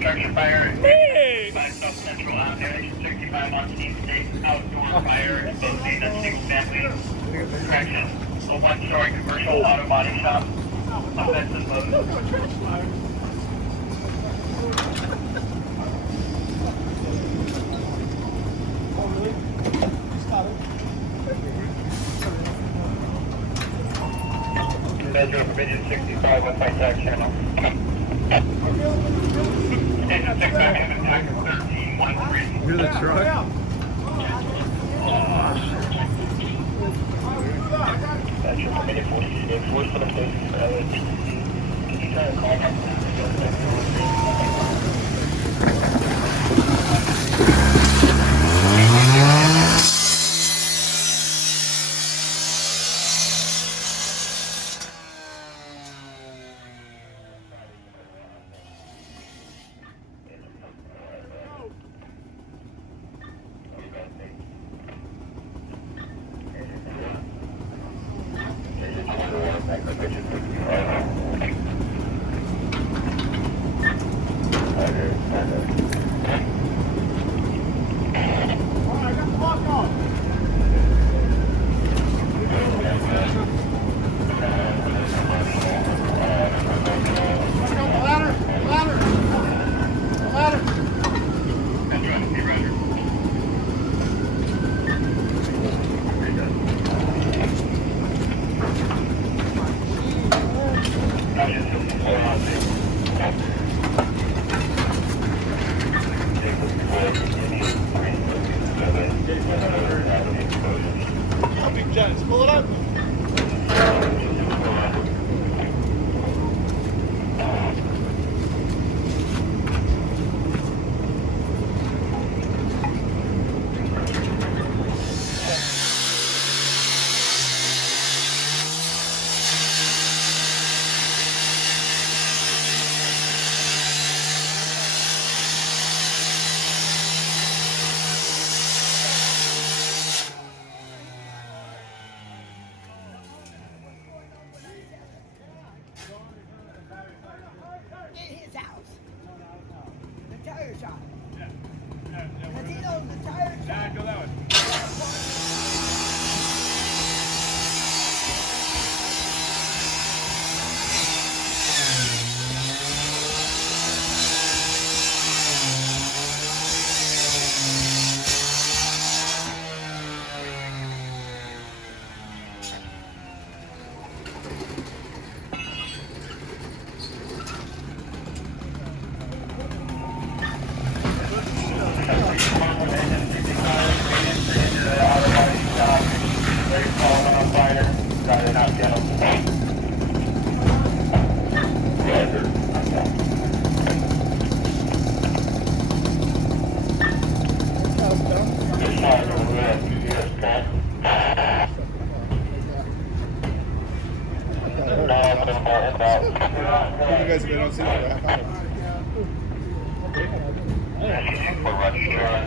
Structure fire. Hey! By South Central Avenue, 65 on Team State. Outdoor fire. Located at 6 family. Correction. A one-story commercial auto body shop. Offense and load. Metro Provision 65 with my tax channel. Station 6 Avenue, attack 1313. Hear the truck? Metro Provision 46, force for the place. Can you try to call Pull it up. In his house. The tire shop. Because he knows the tire shop. Yeah, go that way. You guys been on scene for a half hour. For registrar.